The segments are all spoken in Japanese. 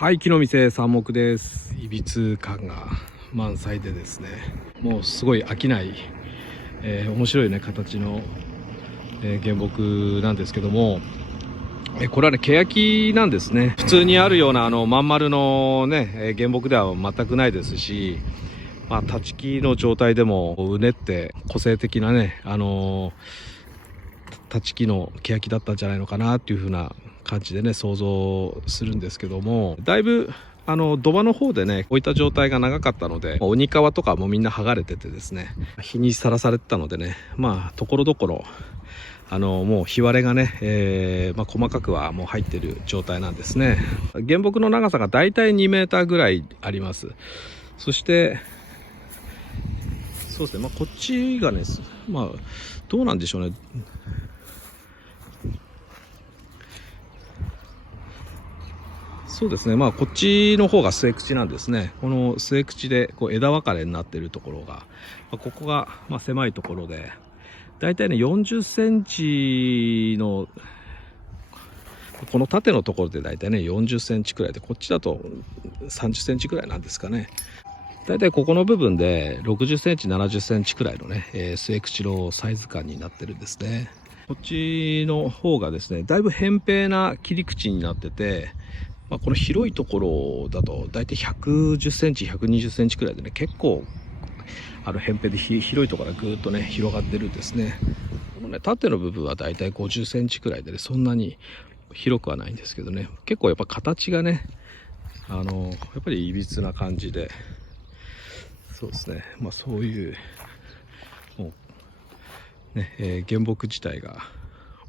はい、木の店三目です。いびつ感が満載でですね、もうすごい飽きない、面白いね形の、原木なんですけども、これはねケヤキなんですね。普通にあるようなまん丸のね、原木では全くないですし、立ち木の状態でもうねって個性的なね立ち木のケヤキだったんじゃないのかなっていう風な感じでね想像するんですけども、だいぶ土間の方でね置いた状態が長かったので、鬼皮とかもみんな剥がれててですね、日にさらされてたのでね、ところどころもう日割れがね、細かくはもう入ってる状態なんですね。原木の長さがだいたい2メーターぐらいあります。そしてそうですね、こっちがねどうなんでしょうね。そうですね、こっちの方が末口なんですね。この末口でこう枝分かれになっているところが、ここが狭いところで、だいたいね40センチのこの縦のところでだいたいね40センチくらいで、こっちだと30センチくらいなんですかね。だいたいここの部分で60センチ70センチくらいのね、末口のサイズ感になってるんですね。こっちの方がですねだいぶ扁平な切り口になってて、この広いところだとだいたい110センチ120センチくらいでね、結構扁平で広いところがぐーっとね広がってるんですね。このね縦の部分はだいたい50センチくらいでね、そんなに広くはないんですけどね、結構やっぱ形がねやっぱりいびつな感じで、そうですね、そういうもうね、原木自体が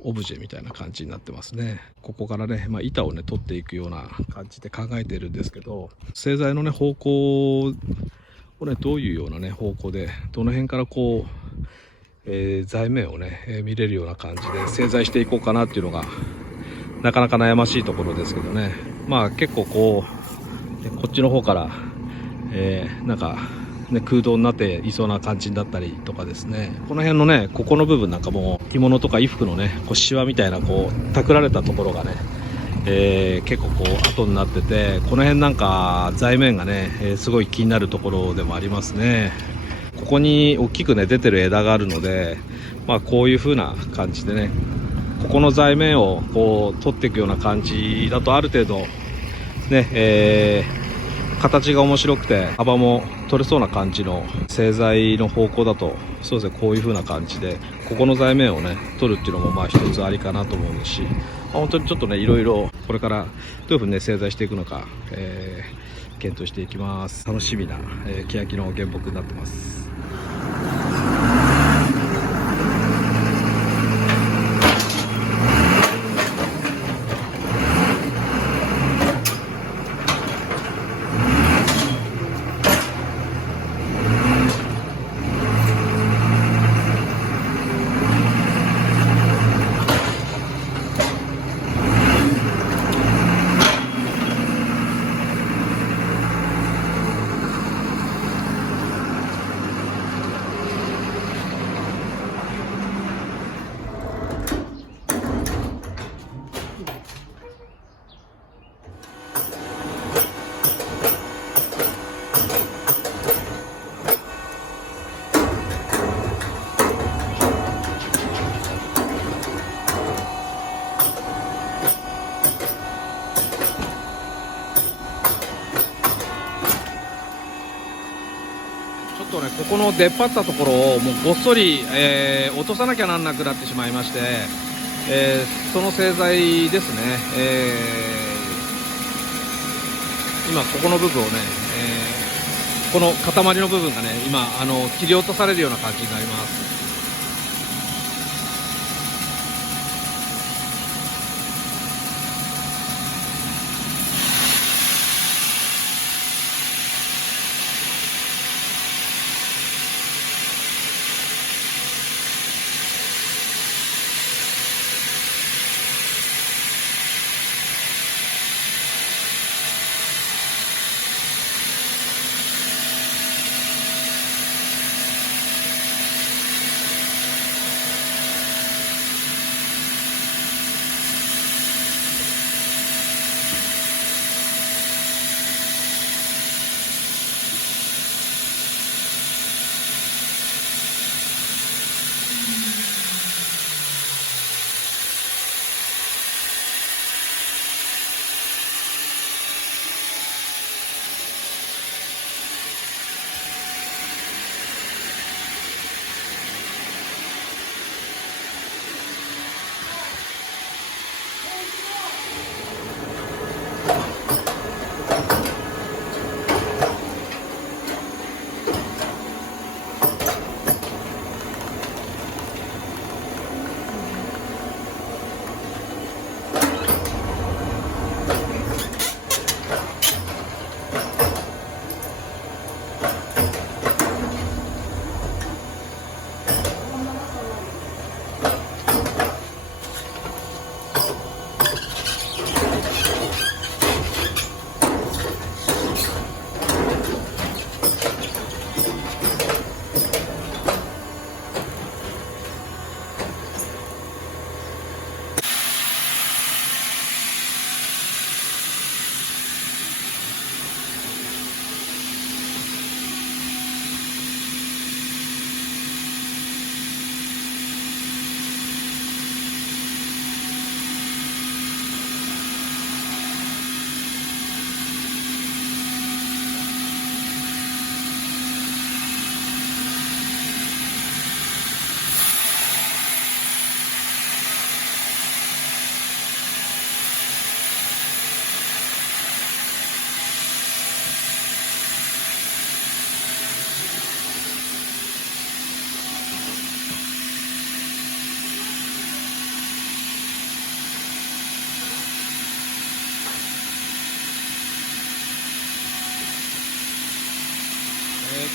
オブジェみたいな感じになってますね。ここからね、板をね取っていくような感じで考えてるんですけど、製材のね方向をねどういうようなね方向でどの辺からこう、材面をね、見れるような感じで製材していこうかなっていうのがなかなか悩ましいところですけどね。結構こっちの方から、なんかね、空洞になっていそうな感じだったりとかですね、この辺のねここの部分なんかも着物とか衣服のねこうシワみたいなこうたくられたところがね、結構こう跡になってて、この辺なんか材面がね、すごい気になるところでもありますね。ここに大きくね出てる枝があるので、こういう風な感じでねここの材面をこう取っていくような感じだと、ある程度ね、形が面白くて幅も取れそうな感じの製材の方向だと、そうですね、こういう風な感じでここの材面をね取るっていうのも一つありかなと思うし、本当にちょっとねいろいろこれからどういう風にね製材していくのか、検討していきます。楽しみな、欅の原木になってます。ちょっとねここの出っ張ったところをもうごっそり、落とさなきゃなんなくなってしまいまして、その製材ですね、今ここの部分をね、この塊の部分がね今切り落とされるような感じになります。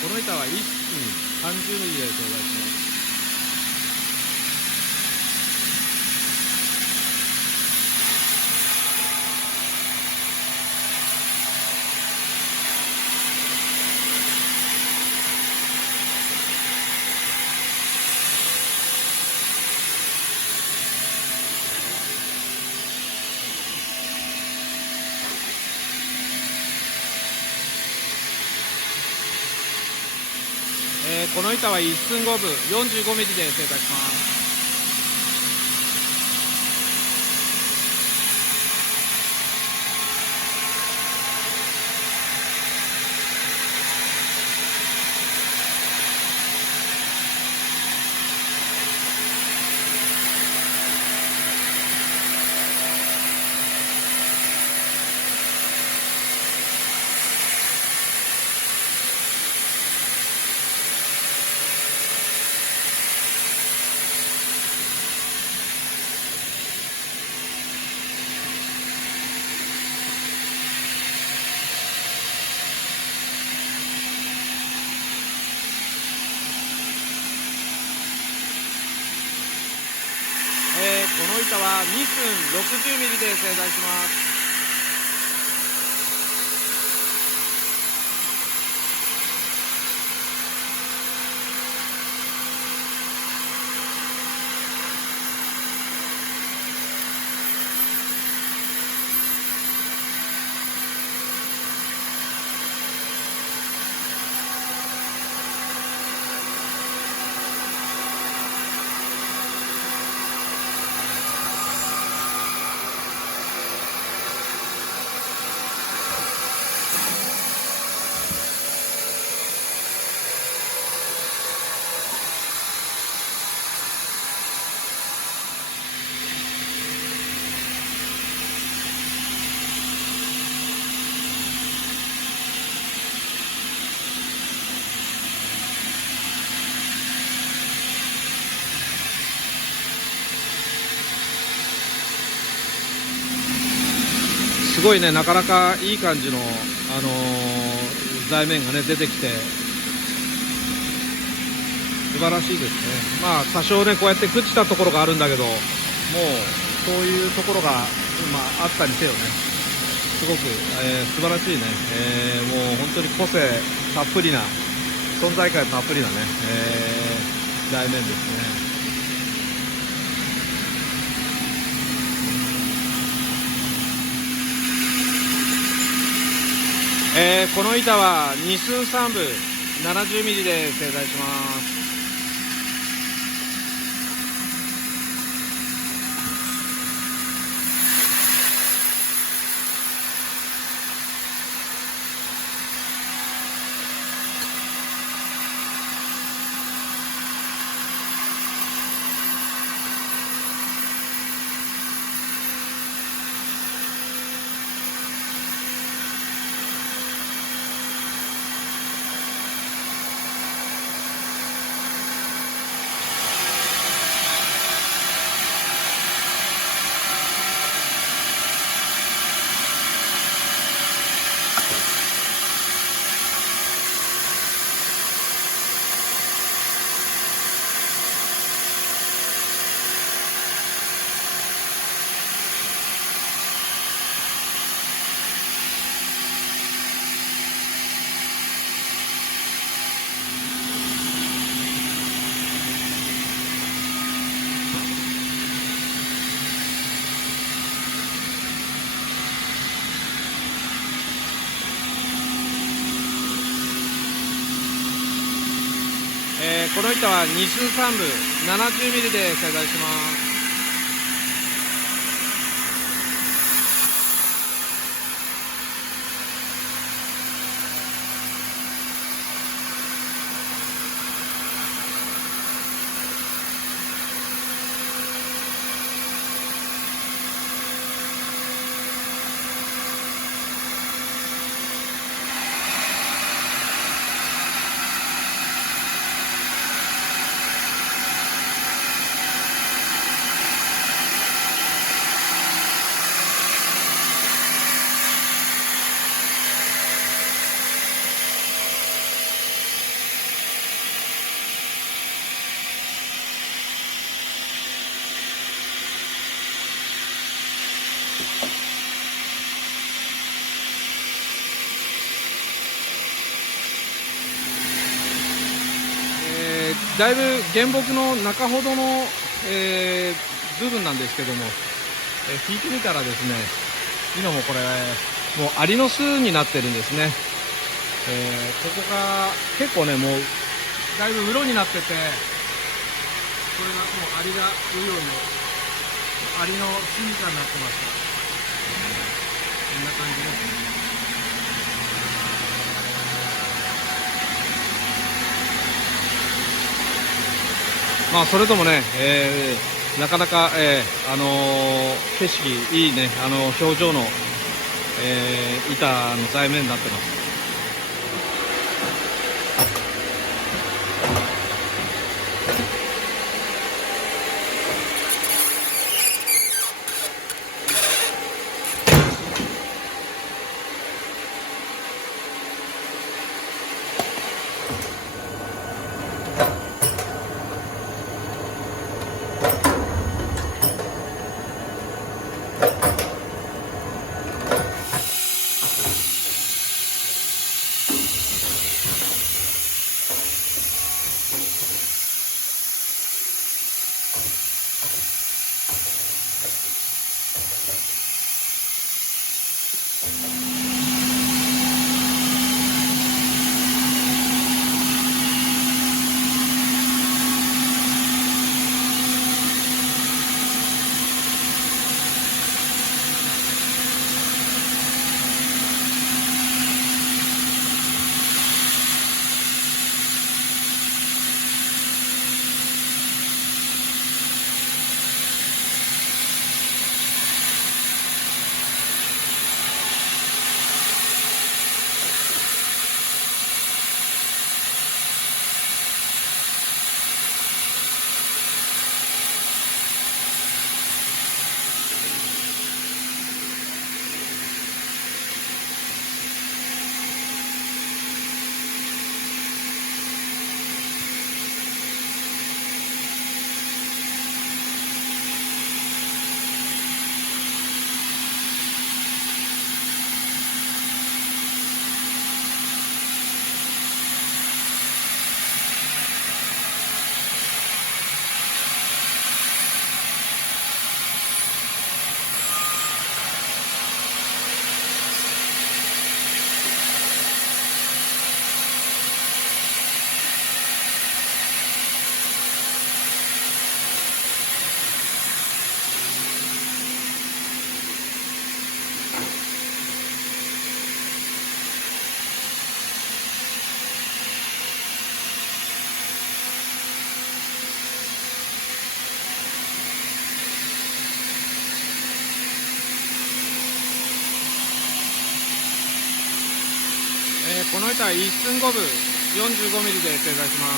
この板は1寸30ミリで頂戴します。この板は1寸5分45ミリで請求します。この板は2寸60ミリで請求します。すごいね、なかなかいい感じの、材面がね出てきて素晴らしいですね。まあ多少ねこうやって朽ちたところがあるんだけど、もうそういうところが、あったりせよね、すごく、素晴らしいね、もう本当に個性たっぷりな、存在感たっぷりなね、材面ですね。この板は2寸3分70ミリで請求します。この板は2寸3分70ミリで請求します。だいぶ原木の中ほどの、部分なんですけども、引いてみたらですね、今もこれもうアリの巣になってるんですね。ここが結構ね、もうだいぶうろになってて、これがもうアリがうろのアリの住みかになってます。こんな感じですね。まあそれともね、なかなか、景色いいね、表情の、板の材面になってます。この板は1寸5分 45mm で製材します。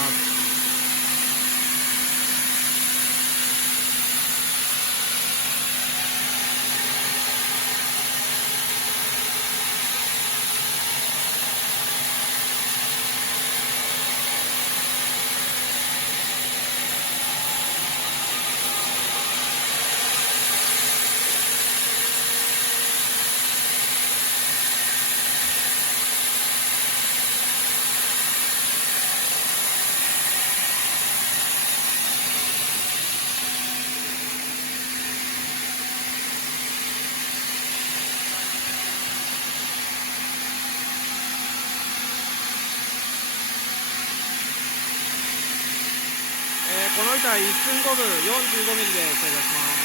この板は1寸5分 45mm で製材します。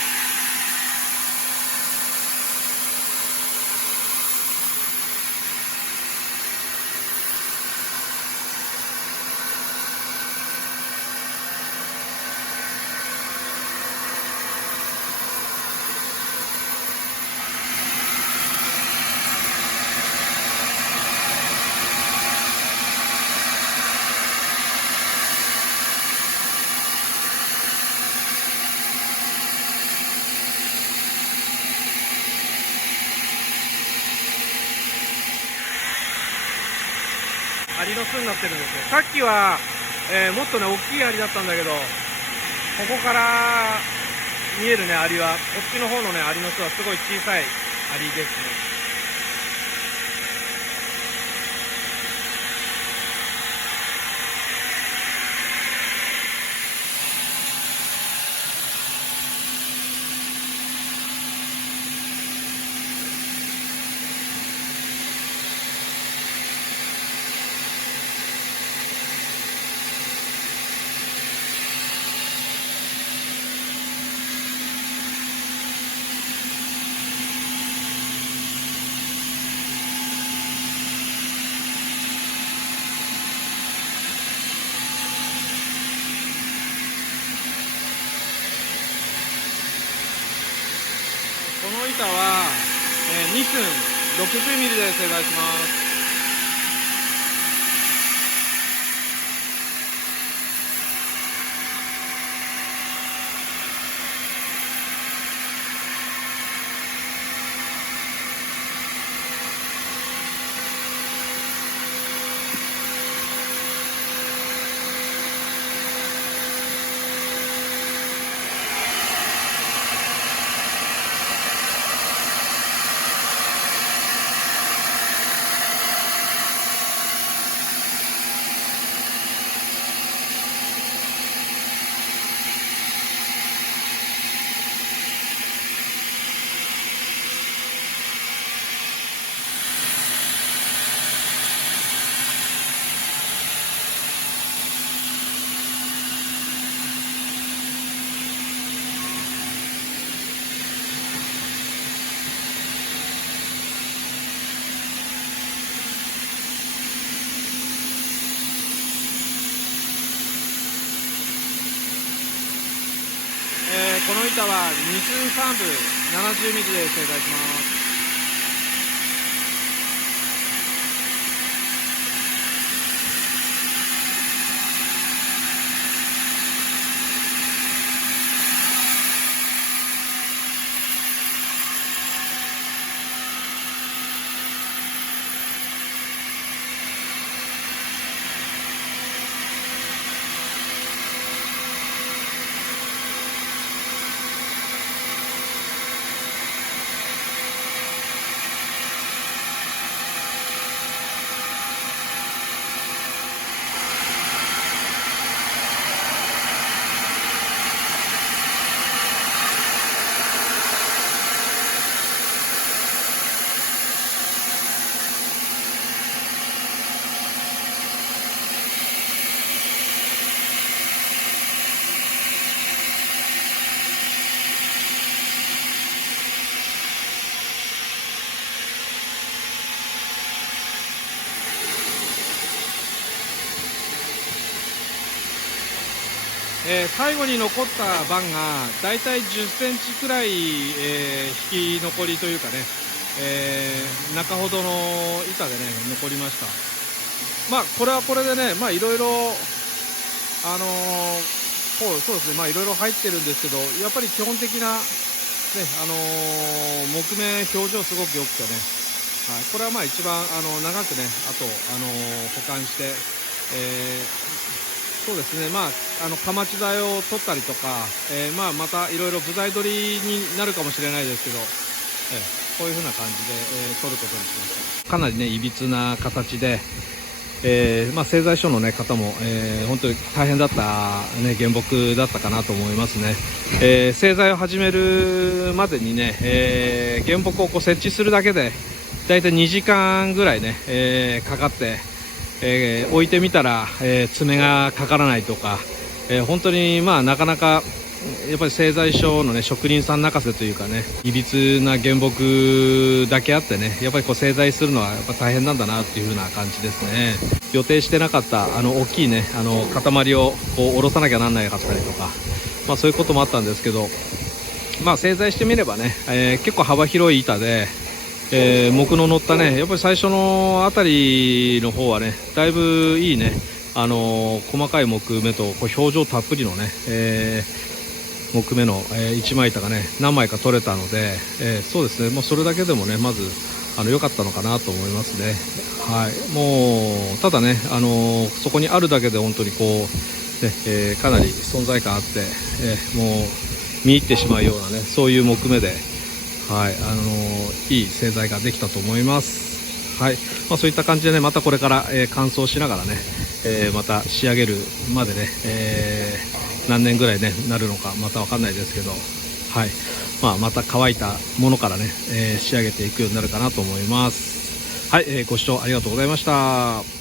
アリの巣になってるんですよ。さっきは、もっとね大きいアリだったんだけど、ここから見えるね、アリは、こっちの方のね、アリの巣はすごい小さいアリですね。この板は、2寸60ミリで製材します。この板は2寸3分70ミリで製材します。最後に残った番がだいたい10センチくらい、引き残りというかね、中ほどの板でね残りました。まあこれはこれでね、まあいろいろそうですね、まあいろいろ入ってるんですけど、やっぱり基本的なね、木目表情すごく良くてね、はい、これはまあ一番長くね、あと保管して、そうですね、まあかち材を取ったりとか、まあまたいろいろ部材取りになるかもしれないですけど、こういう風な感じで、取ることにしました。かなりねいびつな形で、まあ、製材所の、ね、方も、本当に大変だった、ね、原木だったかなと思いますね。製材を始めるまでにね、原木をこう設置するだけでだいたい2時間ぐらいね、かかって、置いてみたら、爪がかからないとか、本当にまあなかなかやっぱり製材所のね職人さん泣かせというかね、いびつな原木だけあってね、やっぱりこう製材するのはやっぱ大変なんだなっていう風な感じですね。予定してなかった大きいね塊をこう下ろさなきゃなんなかったりとか、まあそういうこともあったんですけど、まあ製材してみればね、結構幅広い板で、木の乗ったね、やっぱり最初のあたりの方はねだいぶいいね、細かい木目とこう表情たっぷりのね、木目の、一枚板がね何枚か取れたので、そうですね、もうそれだけでもねまず良かったのかなと思いますね。はい、もうただね、そこにあるだけで本当にこう、ね、かなり存在感あって、もう見入ってしまうようなね、そういう木目で、はい、いい製材ができたと思います。はい、そういった感じでね、またこれから、乾燥しながらね、また仕上げるまでね、何年ぐらいねなるのかまたわかんないですけど、はい、また乾いたものからね、仕上げていくようになるかなと思います。はい、ご視聴ありがとうございました。